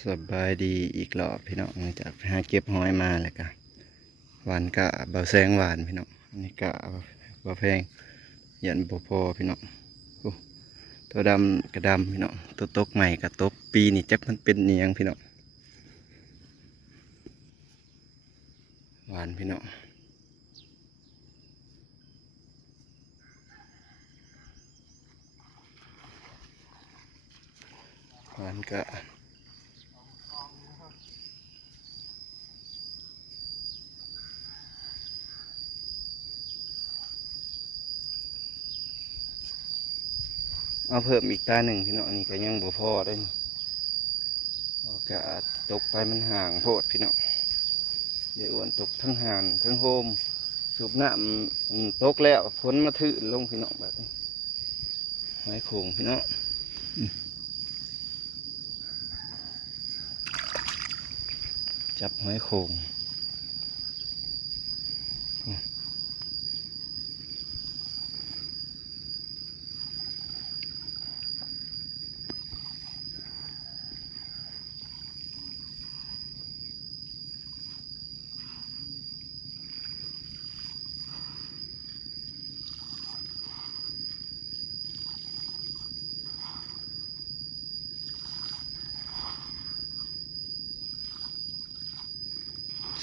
สบายดีอีกรอบพี่น้องจากหาเก็บหอยมาแล้วก็หวานกะเบาแสงหวานพี่น้องนี่กะเบาแพงยันบพอพี่น้องตัวดำกระดำพี่น้องตัวตกใหม่กับตกปีนี่จักมันเป็นเนียงพี่น้องหวานพี่น้องหวานกะ เอาเพิ่มอีกตาหนึ่งพี่น้องนนี้ก็ยังบ่พอได้โอกาสตกไปมันห่างโพดพี่น้องเดี๋ยวอ้วนตกทั้งห่านทั้งโฮมสูบน้ำมันตกแล้วฝนมาถือลงพี่น้องแบบนี้หอยโขงพี่น้องจับหอยโขง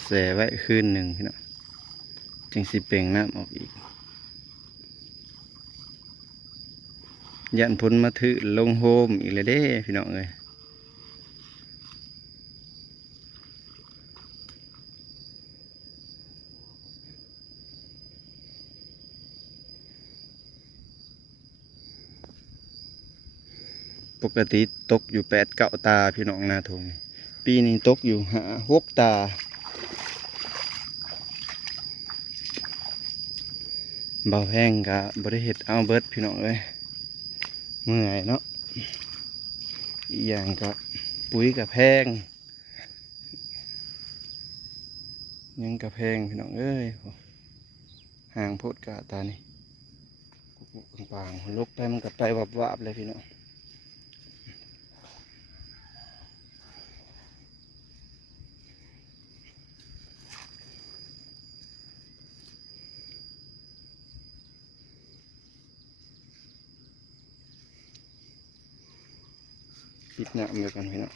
สไว้คืนหนึ่งพี่น้องจึงสิเปล่งน้ำออกอีกยันพ้นมาถือลงโฮมอีกเลยเด้พี่น้องเอ้ยปกติตกอยู่แปดเก้าตาพี่น้องนาทงปีนี้ตกอยู่หาหกตา เบาแห้งกับริเห็ดเอาเบิร์ดพี่น้องเลยเมื่อยเนาะอีกอย่างก็ปุ๋ยกับแพงยังกับแพงพี่น้องเอ้ยห่างโพดกะตานี่กุกๆปางๆลุกไปมันกับไปวับวับๆเลยพี่น้อง ปิดหน้ามือกันพี่น้อง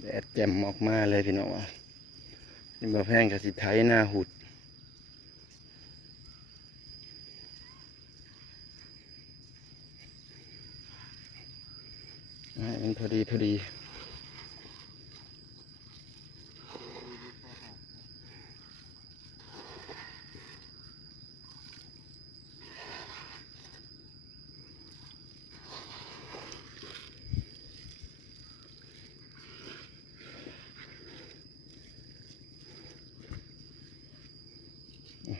แดดแจ่มออกมาเลยพี่น้องว่านี่บ่แพงกับสิไทยหน้าหุด ให้มันพอดีพอดี หอยนี่ถ้าเหลือก็เอาอีกนี่ เอาเครื่องตาตะลุ่มนี่ถ้ามันเหลือต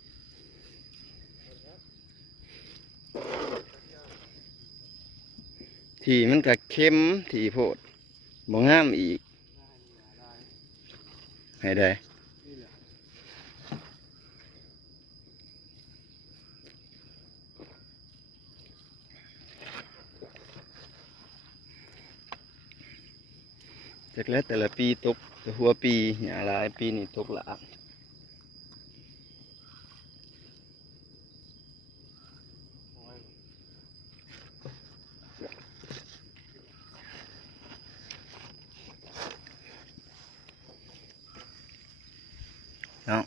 ที่มันก็เข้มที่โพดบ่งามอีก ให้ได้จากแล้วแต่ละปีตกแต่หัวปีหย่าหลายปีนี่ตกหลา เนาะ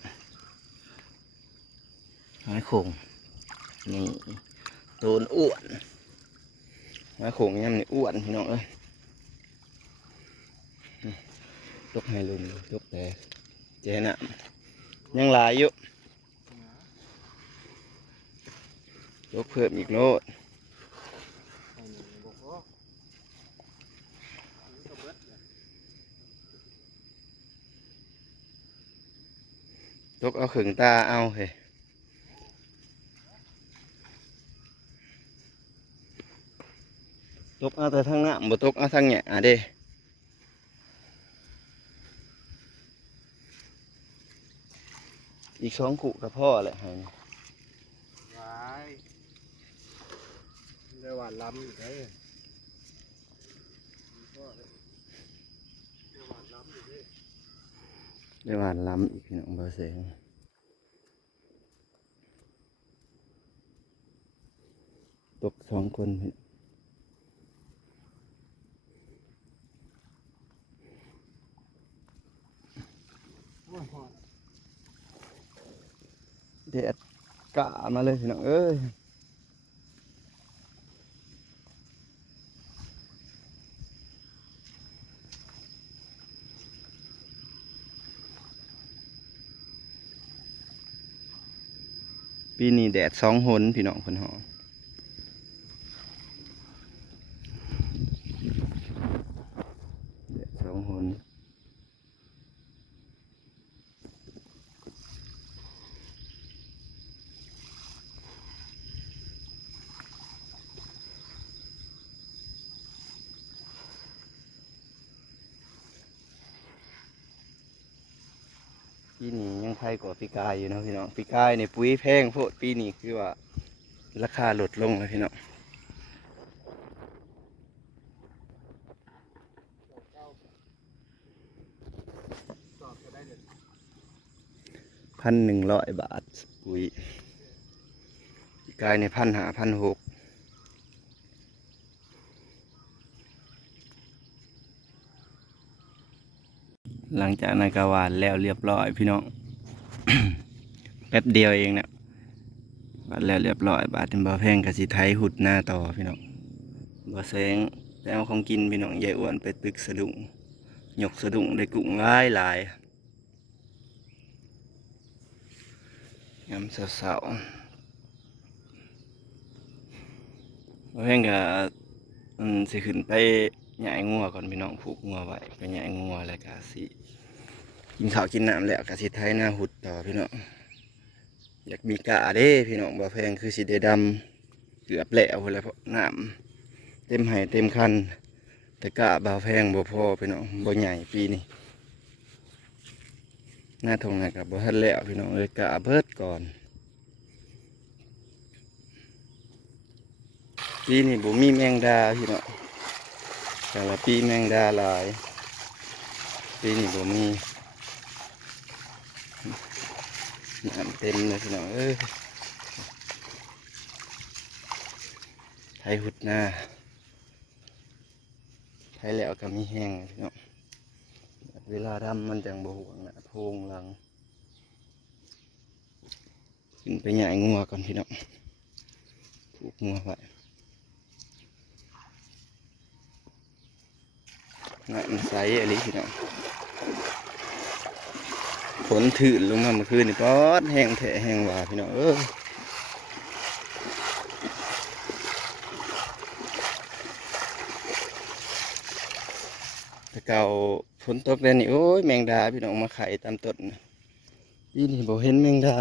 หอยโขงนี่โดนอ้วนหอยโขงยำนี่มันอ้วนพี่น้องเอ้ยตกให้ลุมตกแต่เจน่ะยังหลายอยู่ตกเพิ่มอีกโลด อันนี้บอกว่าอันนี้ก็เบิดเลย ตกเอาขึงตาเอาเฮ้ยตกเอาแต่ทางหน้าบ่ตกเอาทางแหน่ะเด้อีกสองขุกับพ่อแหละให้นี่วายได้หวานล้ำอยู่ได้ ได้หวานล้ำอีกพี่น้องเบาเสงตกสองคนพี่โอ้ยหวานแดดกะมาเลยพี่น้องเอ้ย ปีนี้แดดสองหนพี่น้องคนหอแดดสองหน ปีนี้ยังไทยกว่าปีกายอยู่เนาะพี่น้องปีกายเนี่ยปุ๋ยแพงโพดปีนี้คือว่า ราคาลดลงเลยพี่น้องพันหนึ่งร้อยบาทปุ๋ยปีกายในพันหาพันหก หลังจากนั้นกวานแล้วเรียบร้อยพี่น้องแป๊บเดียวเองเนี่ยหวานแล้วเรียบร้อย บาทเป็นบ่อแพงกับสีไทยหุดหน้าต่อพี่น้องบ่อแสงไปเอาของกินพี่น้องยายอ้วนไปตึกสะดุ้งหยกสะดุ้งได้กุ้งหลายหลายยำเสาๆบ่อแพงกับอืมสิขึ้นไป หยายงัวก่อนพี่น้องผูกงัวไว้ไปหยายงัวแล้วก็สิกินข้าวกินน้ำแล้วก็สิไทยหน้าหุดต่อพี่น้องอยากมีกะเด้พี่น้องบ่แพงคือสิได้ดำเกือบแล้วพุ่นแล้วเพราะน้ำเต็มไห้เต็มคันแต่กะบ่แพงบ่พอพี่น้องบ่ใหญ่ปีนี้หน้าทงน่ะกับบ่ทันแล้วพี่น้องเอ้ยกะเบิดก่อนปีนี้บ่มีแมงดาพี่น้อง แต่ละปีแมงดาหลาย ปีนี้บ่มีน้ำเต็มเลยพี่น้องเอ้ยไทยหุดหน้าไทยแล้วก็มีแห้งพี่น้องเวลาดำมันจังบห่วงนะโพงหลัง ขึ้นไปใหญ่งัวก่อนพี่น้องผูกงัวไว้ น้ำใสอะไรพี่น้องฝนถืนลงมาเมื่อคืนนี่ป๊อดแห้งแท้แห้งหว่าพี่น้องเออแต่เก่าฝนตกแล้วนี่โอ้ยแมงดาพี่น้องมาไข่ตามต้นน่นี่บ่เห็นแมงดา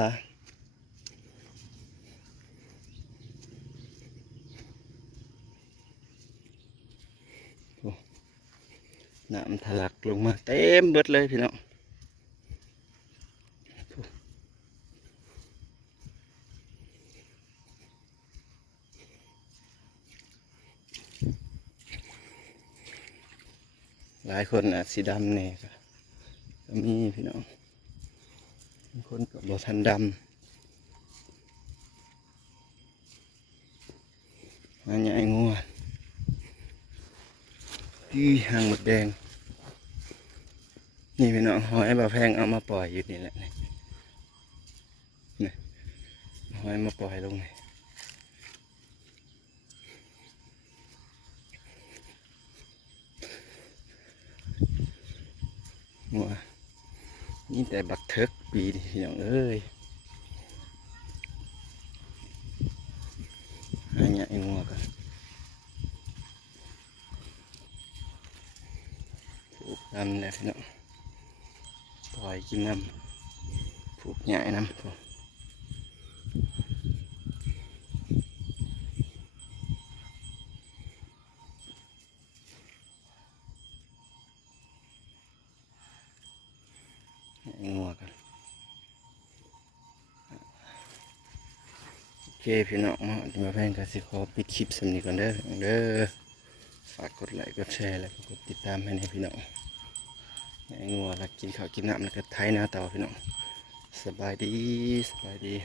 น้ำทะลักลงมาเต็มเบิดเลยพี่น้องหลายคนอาจสีดำเนี่ยก็มีพี่น้องบางคนกับบทันดำอันใหญ่งัวที่หางหมดแดง นี่พี่น้องหอยบาแพงเอามาปล่อยอยู่นี่แหละนี่หอยมาปล่อยลงนี่นงัวนี่แต่บักเทิกปีพี่น้องเอ้ยหาเนี่ยไอ้งัวกันผูกน้ำเลยพี่น้อง อยกินน้ำผูกใหญ่น้ำงัวกันโอเคพี่น้องมามาแพงกันสิขอปิดคลิปสำนีก่อนเด้อเด้อฝากกดไลค์กดแชร์แล้วก็กดติดตามให้ในพี่น้อง งัวแล้วกินข้าวกินน้ำแล้วก็ไทยหน้าเตาพี่น้องสบายดีสบายดี